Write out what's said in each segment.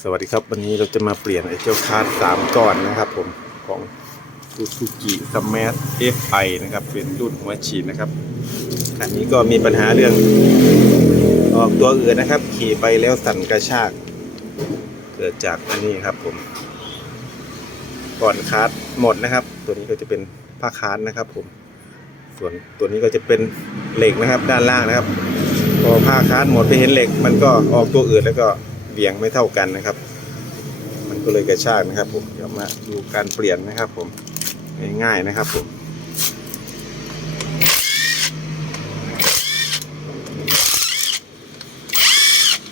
สวัสดีครับ วันนี้เราจะมาเปลี่ยนไอ้เจ้าคาร์ดสามก้อนนะครับผมของ Suzuki Smash FI นะครับ เป็นรุ่นหัวฉีดนะครับคันนี้ก็มีปัญหาเรื่อง ออกตัวอื่นนะครับ ขี่ไปแล้วสั่นกระชาก เกิดจากอันนี้ครับผมก่อนคาร์ดหมดนะครับ ตัวนี้ก็จะเป็นผ้าคาร์ดนะครับ ผม ส่วนตัวนี้ก็จะเป็นเหล็กนะครับ ด้านล่างนะครับ พอผ้าคาร์ดหมดไปเห็นเหล็ก มันก็ออกตัวอื่นแล้วก็ เบี่ยงไม่เท่ากันนะครับ มันก็เลยกระชากนะครับผมเดี๋ยวมาดูการเปลี่ยนนะครับผมง่ายๆนะครับผม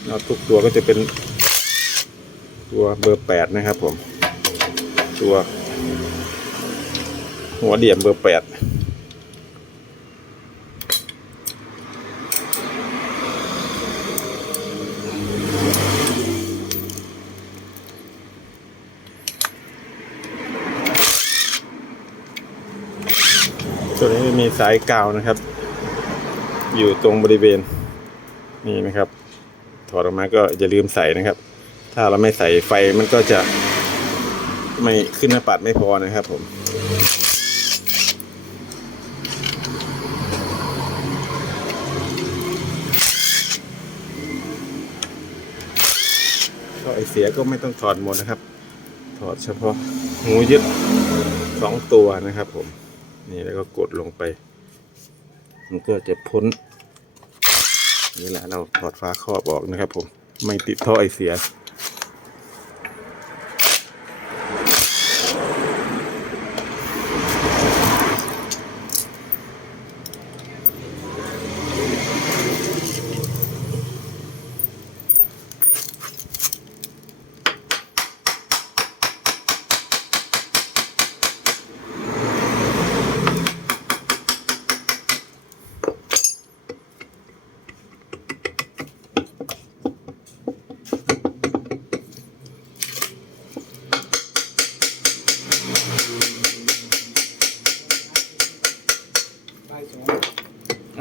แล้วทุกตัวก็จะเป็นตัวเบอร์แปดนะครับผม ตัวหัวเดี่ยมเบอร์แปด ตัวนี้มีสายกาวนะครับ อยู่ตรงบริเวณนี่นะครับ ถอดออกมาก็อย่าลืมใส่นะครับ ถ้าเราไม่ใส่ไฟมันก็จะไม่ขึ้นหน้าปัดไม่พอนะครับผมก็ไอเสียก็ไม่ต้องถอดหมดนะครับ ถอดเฉพาะหูยึดสองตัวนะครับผม นี่แล้วก็กดลงไป มันก็จะพ้น นี่แหละเราถอดฟ้าครอบออกนะครับผม ไม่ติดท่อไอเสีย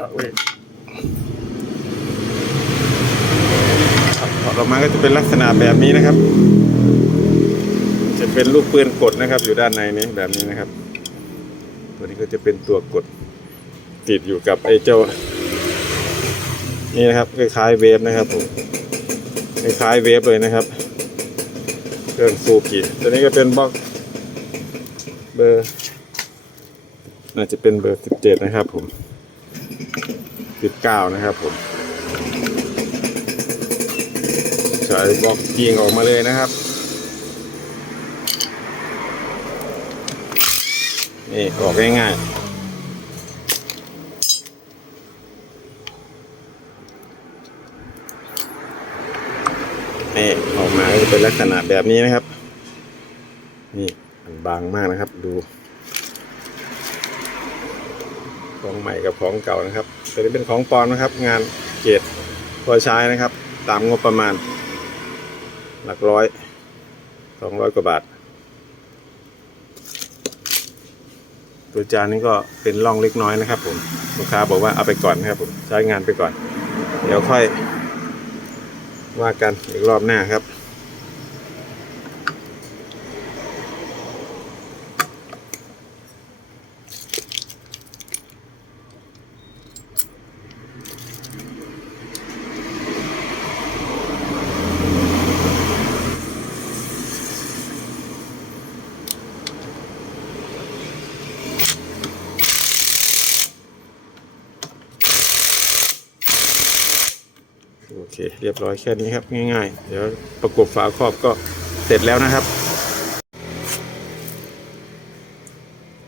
ครับถอดออกมาก็จะเป็นลักษณะแบบนี้นะครับ จะเป็นลูกปืนกดนะครับ อยู่ด้านในนี้แบบนี้นะครับ ตัวนี้ก็จะเป็นตัวกดติดอยู่กับไอ้เจ้า นี่นะครับคล้ายเวฟนะครับผมคล้ายเวฟเลยนะครับเครื่องซูกิตัวนี้ก็เป็นบล็อกเบอร์น่าจะเป็นเบอร์สิบเจ็ดนะครับผม สิบเก้านะครับผมใช้บล็อกยิงออกมาเลยนะครับ นี่ออกง่ายๆนี่ออกมาจะเป็นลักษณะแบบนี้นะครับ นี่มันบางมากนะครับดู ของใหม่กับของเก่านะครับตัวนี้เป็นของปลอมนะครับ งานเกรดพอใช้นะครับ ตามงบประมาณ หลักร้อยสองร้อยกว่าบาท ตัวจานนี้ก็เป็นร่องเล็กน้อยนะครับผมลูกค้าบอกว่าเอาไปก่อนนะครับผมใช้งานไปก่อน เดี๋ยวค่อยว่ากันอีกรอบหน้าครับ เรียบร้อยแค่นี้ครับง่ายๆ เดี๋ยวประกบฝาครอบก็เสร็จแล้วนะครับ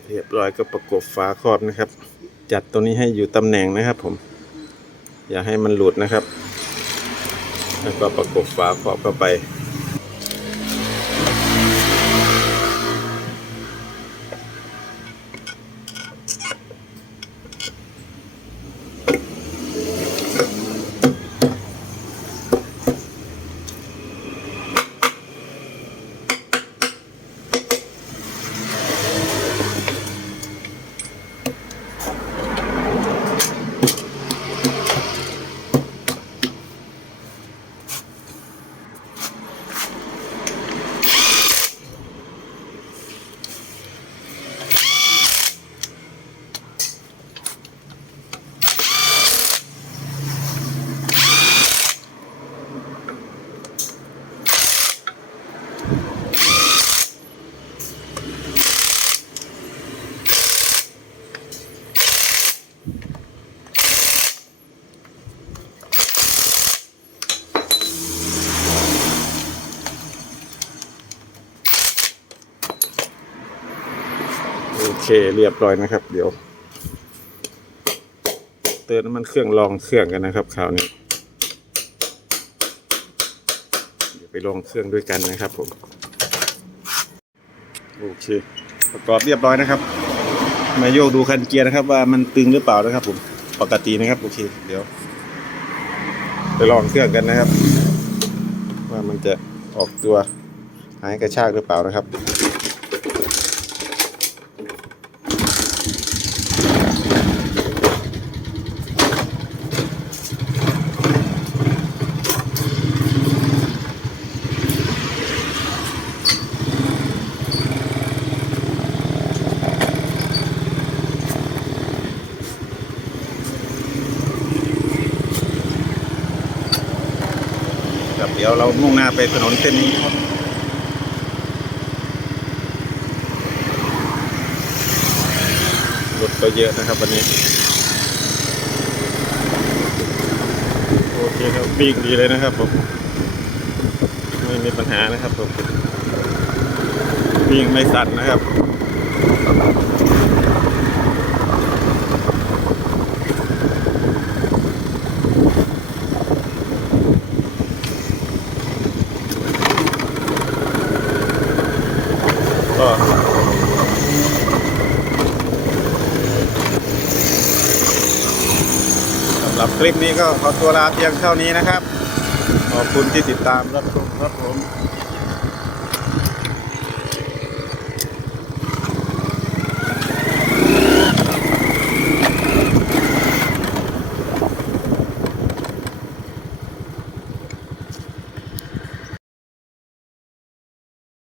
เรียบร้อยก็ประกบฝาครอบนะครับ จัดตัวนี้ให้อยู่ตำแหน่งนะครับ ผม อย่าให้มันหลุดนะครับ แล้วก็ประกบฝาครอบเข้าไป น เคเรียบร้อยนะครับ เดี๋ยว เติมน้ำมันเครื่องลองเครื่องกันนะครับคราวนี้เดี๋ยวไปลองเครื่องด้วยกันนะครับผมโอเค ประกอบเรียบร้อยนะครับ มาโยกดูคันเกียร์นะครับ ว่ามันตึงหรือเปล่านะครับ ผมปกตินะครับ โอเค เดี๋ยว ไปลองเครื่องกันนะครับ ว่ามันจะออกตัวหายกระชากหรือเปล่านะครับ ดี๋ยวเรามุ่งหน้าไปถนนเส้นนี้ครับรถก็เยอะนะครับวันนี้ โอเคครับวิ่งดีเลยนะครับผมไม่มีปัญหานะครับผมวิ่งไม่สั่นนะครับ รับคลิปนี้ก็ขอตัวลาเพียงเท่านี้นะครับ ขอบคุณที่ติดตามรับชมครับผม